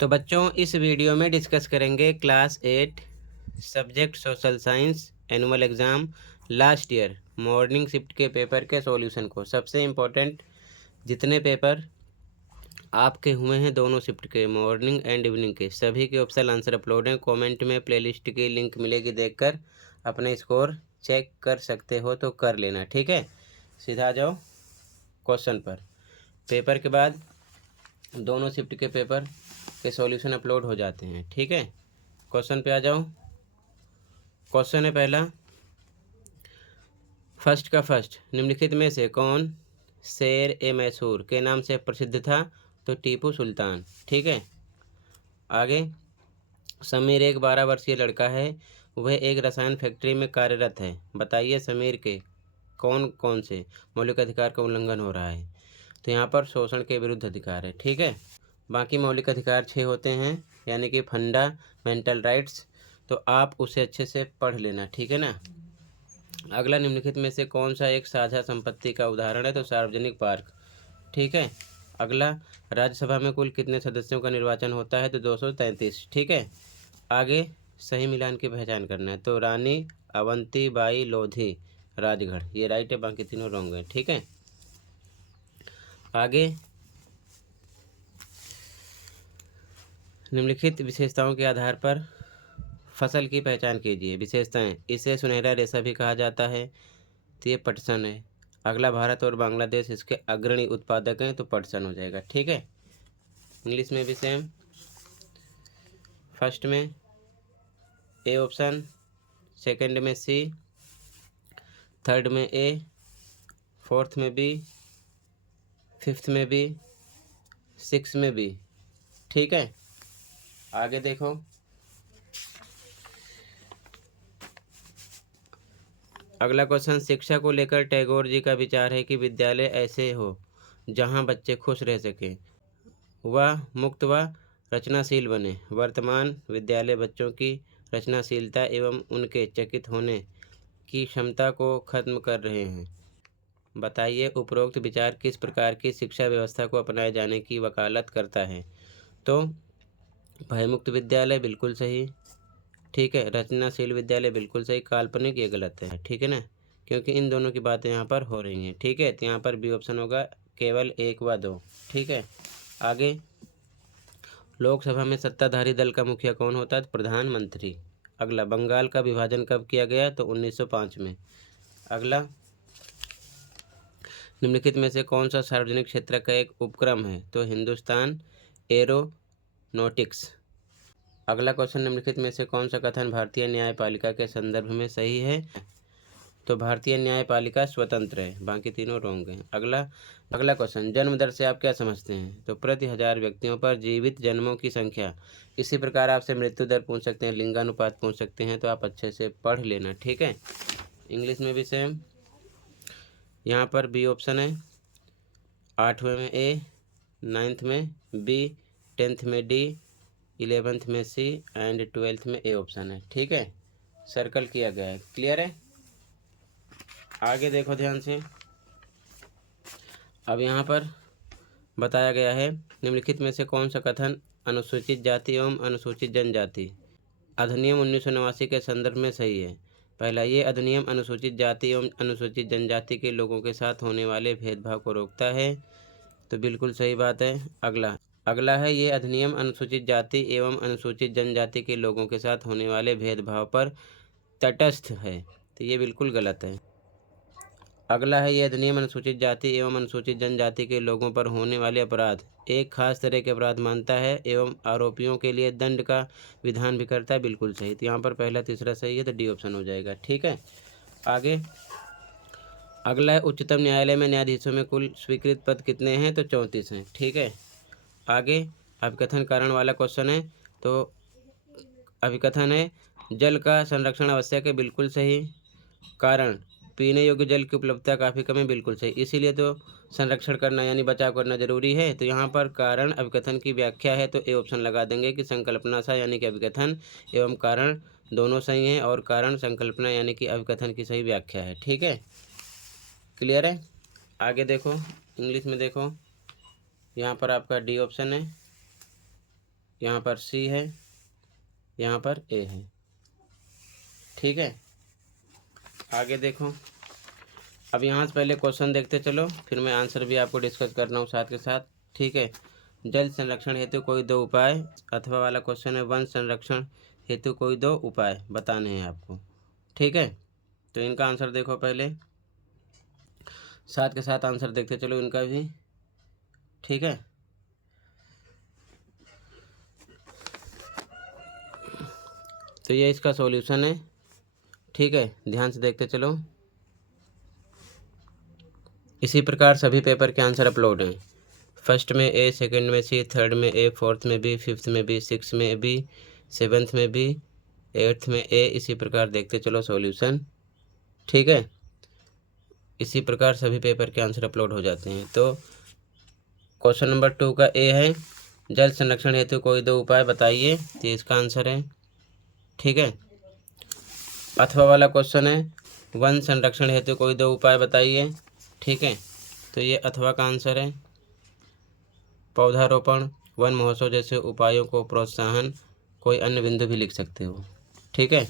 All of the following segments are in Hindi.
तो बच्चों इस वीडियो में डिस्कस करेंगे class 8 subject social science annual exam last year morning shift के पेपर के सॉल्यूशन को। सबसे इम्पोर्टेंट जितने पेपर आपके हुए हैं दोनों शिफ्ट के मॉर्निंग एंड इवनिंग के सभी के ऑप्शनल आंसर अपलोड हैं। कमेंट में प्लेलिस्ट की लिंक मिलेगी, देखकर अपने स्कोर चेक कर सकते हो तो कर लेना, ठीक है। सीधा आ जाओ क्वेश्चन पर। पेपर के बाद दोनों शिफ्ट के पेपर के सॉल्यूशन अपलोड हो जाते हैं, ठीक है। क्वेश्चन पे आ जाओ। क्वेश्चन है पहला, फर्स्ट का फर्स्ट, निम्नलिखित में से कौन शेर ए मैसूर के नाम से प्रसिद्ध था? तो टीपू सुल्तान, ठीक है। आगे, समीर एक 12 वर्षीय लड़का है, वह एक रसायन फैक्ट्री में कार्यरत है, बताइए समीर के कौन कौन से मौलिक अधिकार का उल्लंघन हो रहा है? तो यहाँ पर शोषण के विरुद्ध अधिकार है, ठीक है। बाकी मौलिक अधिकार 6 होते हैं, यानी कि फंडामेंटल राइट्स, तो आप उसे अच्छे से पढ़ लेना, ठीक है ना। अगला, निम्नलिखित में से कौन सा एक साझा संपत्ति का उदाहरण है? तो सार्वजनिक पार्क, ठीक है। अगला, राज्यसभा में कुल कितने सदस्यों का निर्वाचन होता है? तो 233, ठीक है। आगे, सही मिलान की पहचान करना है, तो रानी अवंतीबाई लोधी राजगढ़, ये राइट है, बाकी तीनों रॉन्ग है, ठीक है। आगे, निम्नलिखित विशेषताओं के आधार पर फसल की पहचान कीजिए। विशेषताएं, इसे सुनहरा रेशा भी कहा जाता है, तो ये पटसन है। अगला, भारत और बांग्लादेश इसके अग्रणी उत्पादक हैं, तो पटसन हो जाएगा, ठीक है। इंग्लिश में भी सेम, फर्स्ट में ए ऑप्शन, सेकंड में सी, थर्ड में ए, फोर्थ में बी, फिफ्थ में बी, सिक्स में बी, ठीक है। आगे देखो, अगला क्वेश्चन, शिक्षा को लेकर टैगोर जी का विचार है कि विद्यालय ऐसे हो जहां बच्चे खुश रह सकें, वह मुक्त व रचनाशील बने। वर्तमान विद्यालय बच्चों की रचनाशीलता एवं उनके चकित होने की क्षमता को खत्म कर रहे हैं। बताइए उपरोक्त विचार किस प्रकार की शिक्षा व्यवस्था को अपनाए जाने की वकालत करता है? तो भयमुक्त विद्यालय बिल्कुल सही, ठीक है। रचनाशील विद्यालय बिल्कुल सही, काल्पनिक ये गलत है, ठीक है ना, क्योंकि इन दोनों की बातें यहाँ पर हो रही हैं, ठीक है। तो यहाँ पर बी ऑप्शन होगा, केवल 1 व 2, ठीक है। आगे, लोकसभा में सत्ताधारी दल का मुखिया कौन होता है? प्रधानमंत्री। अगला, बंगाल का विभाजन कब किया गया? तो 1905 में। अगला, निम्नलिखित में से कौन सा सार्वजनिक क्षेत्र का एक उपक्रम है? तो हिंदुस्तान एरोनॉटिक्स। अगला क्वेश्चन, निम्नलिखित में से कौन सा कथन भारतीय न्यायपालिका के संदर्भ में सही है? तो भारतीय न्यायपालिका स्वतंत्र है, बाकी तीनों रॉन्ग हैं। अगला क्वेश्चन, जन्म दर से आप क्या समझते हैं? तो प्रति 1000 व्यक्तियों पर जीवित जन्मों की संख्या। इसी प्रकार आपसे मृत्यु दर पूछ सकते हैं, लिंगानुपात पूछ सकते हैं, तो आप अच्छे से पढ़ लेना, ठीक है। इंग्लिश में भी सेम, यहाँ पर बी ऑप्शन है, 8वें में ए, 9th में बी, 10th में डी, 11th में सी एंड 12th में ए ऑप्शन है, ठीक है। सर्कल किया गया है, क्लियर है। आगे देखो ध्यान से, अब यहाँ पर बताया गया है, निम्नलिखित में से कौन सा कथन अनुसूचित जाति एवं अनुसूचित जनजाति अधिनियम 1989 के संदर्भ में सही है? पहला, ये अधिनियम अनुसूचित जाति एवं अनुसूचित जनजाति के लोगों के साथ होने वाले भेदभाव को रोकता है, तो बिल्कुल सही बात है। अगला है, ये अधिनियम अनुसूचित जाति एवं अनुसूचित जनजाति के लोगों के साथ होने वाले भेदभाव पर तटस्थ है, तो ये बिल्कुल गलत है। अगला है, ये अधिनियम अनुसूचित जाति एवं अनुसूचित जनजाति के लोगों पर होने वाले अपराध एक खास तरह के अपराध मानता है एवं आरोपियों के लिए दंड का विधान भी करता है, बिल्कुल सही। तो यहाँ पर पहला तीसरा सही है, तो डी ऑप्शन हो जाएगा, ठीक है। आगे, अगला है, उच्चतम न्यायालय में न्यायाधीशों में कुल स्वीकृत पद कितने हैं? तो 34 हैं, ठीक है। आगे, अभिकथन कारण वाला क्वेश्चन है, तो अभिकथन है, जल का संरक्षण आवश्यक है, बिल्कुल सही। कारण, पीने योग्य जल की उपलब्धता काफ़ी कम है, बिल्कुल सही, इसीलिए तो संरक्षण करना यानी बचाव करना जरूरी है। तो यहाँ पर कारण अभिकथन की व्याख्या है, तो ए ऑप्शन लगा देंगे कि संकल्पना सा यानी कि अभिकथन एवं कारण दोनों सही हैं, और कारण संकल्पना यानी कि अभिकथन की सही व्याख्या है, ठीक है। क्लियर है। आगे देखो, इंग्लिश में देखो, यहाँ पर आपका डी ऑप्शन है, यहाँ पर सी है, यहाँ पर ए है। ठीक है, आगे देखो। अब यहाँ से पहले क्वेश्चन देखते चलो, फिर मैं आंसर भी आपको डिस्कस कर रहा हूँ साथ के साथ। ठीक है, जल संरक्षण हेतु कोई दो उपाय, अथवा वाला क्वेश्चन है वन संरक्षण हेतु कोई दो उपाय बताने हैं आपको। ठीक है, तो इनका आंसर देखो पहले, साथ के साथ आंसर देखते चलो इनका भी। ठीक है, तो ये इसका सॉल्यूशन है। ठीक है, ध्यान से देखते चलो। इसी प्रकार सभी पेपर के आंसर अपलोड हैं। फर्स्ट में ए, सेकंड में सी, थर्ड में ए, फोर्थ में बी, फिफ्थ में बी, सिक्स में बी, सेवन्थ में बी, एट्थ में ए। इसी प्रकार देखते चलो सॉल्यूशन। ठीक है, इसी प्रकार सभी पेपर के आंसर अपलोड हो जाते हैं। तो क्वेश्चन नंबर 2 का ए है, जल संरक्षण हेतु कोई दो उपाय बताइए, तो इसका आंसर है। ठीक है, अथवा वाला क्वेश्चन है वन संरक्षण हेतु कोई दो उपाय बताइए। ठीक है, तो ये अथवा का आंसर है। पौधारोपण, वन महोत्सव जैसे उपायों को प्रोत्साहन, कोई अन्य बिंदु भी लिख सकते हो। ठीक है,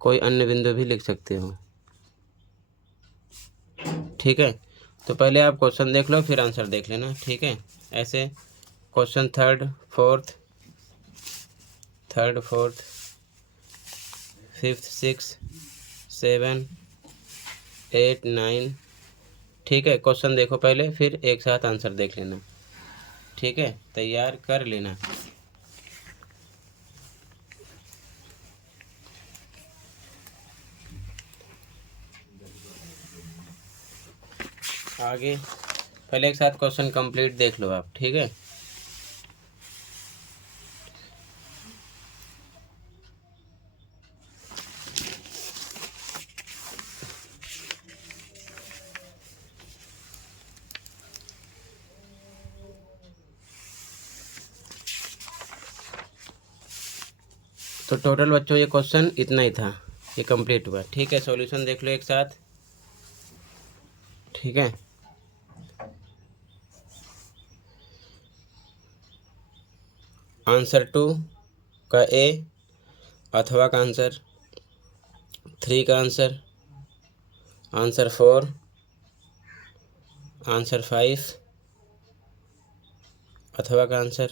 कोई अन्य बिंदु भी लिख सकते हो। ठीक है, तो पहले आप क्वेश्चन देख लो, फिर आंसर देख लेना। ठीक है, ऐसे question third, fourth, fifth, six, 7, 8, 9। ठीक है, क्वेश्चन देखो पहले, फिर एक साथ आंसर देख लेना। ठीक है, तैयार कर लेना। आगे पहले एक साथ क्वेश्चन कंप्लीट देख लो आप। ठीक है, तो टोटल बच्चों ये क्वेश्चन इतना ही था, ये कंप्लीट हुआ। ठीक है, सॉल्यूशन देख लो एक साथ। ठीक है, आंसर 2 का ए, अथवा का आंसर 3 का आंसर 4, आंसर 5, अथवा का आंसर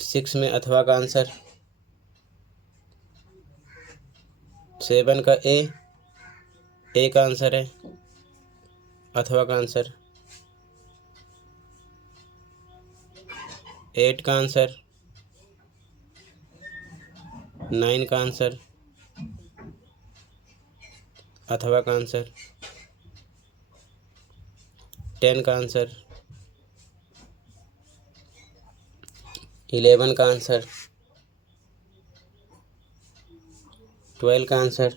6 में अथवा का आंसर 7 का ए का आंसर है, अथवा का आंसर 8 का आंसर, 9 का आंसर, अथवा का आंसर 10 का आंसर, 11 का आंसर, 12 का आंसर,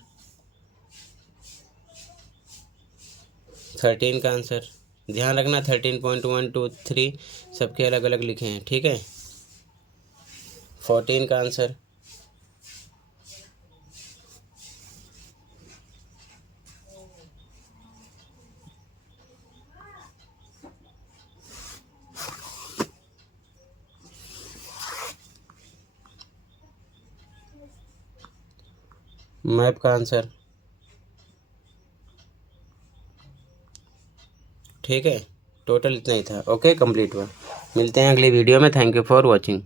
13 का आंसर। ध्यान रखना 13.1, 2, 3 सबके अलग अलग लिखे हैं। ठीक है, 14 का आंसर, 5 का आंसर। ठीक है, टोटल इतना ही था। ओके, कंप्लीट हुआ। मिलते हैं अगली वीडियो में। Thank you for watching.